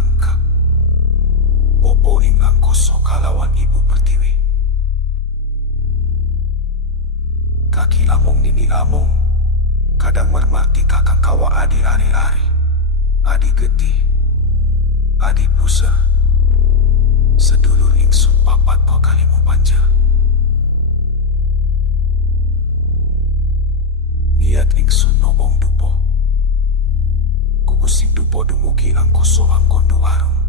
tangkap. Popo ing angkoso kalawan ibu pertiwi. Kaki among nini among, kadang mermati kakang kawa adi ari-ari. Adi geti, adi pusa, sedulur ingsun papat ko kalimu panja. Niat ingsun nobong dupo, kukusing dupo dumugi angkoso angkondo warung.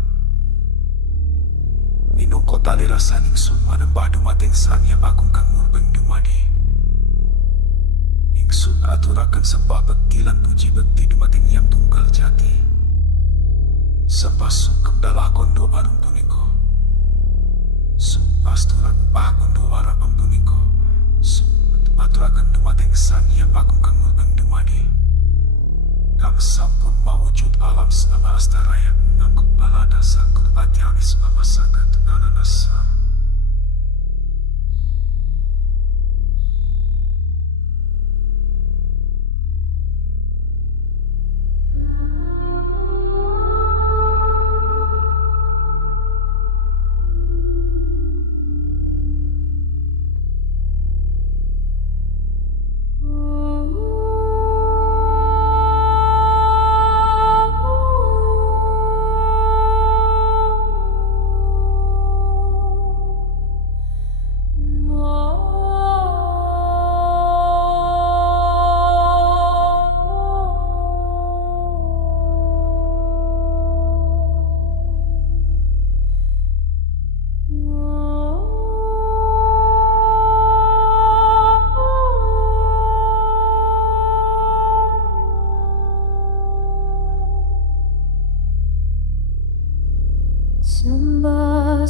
Ninong kota lirasan ingsun manembah dumateng sang yang agung kang murbeng dumadi. Ingsun aturakan sembah bektilan puji bekti dumateng yang tunggal jati. Sembah sungkem dalah kondo warung puniko. Sumpah turak pah kondo warapam puniko. Sumpah aturakan dumateng sang yang agung kang murbeng dumadi. Kang sampun mawujud alam senama astaraya ngangkut balada sangkut pati habis mamasakan nananasa. Sembah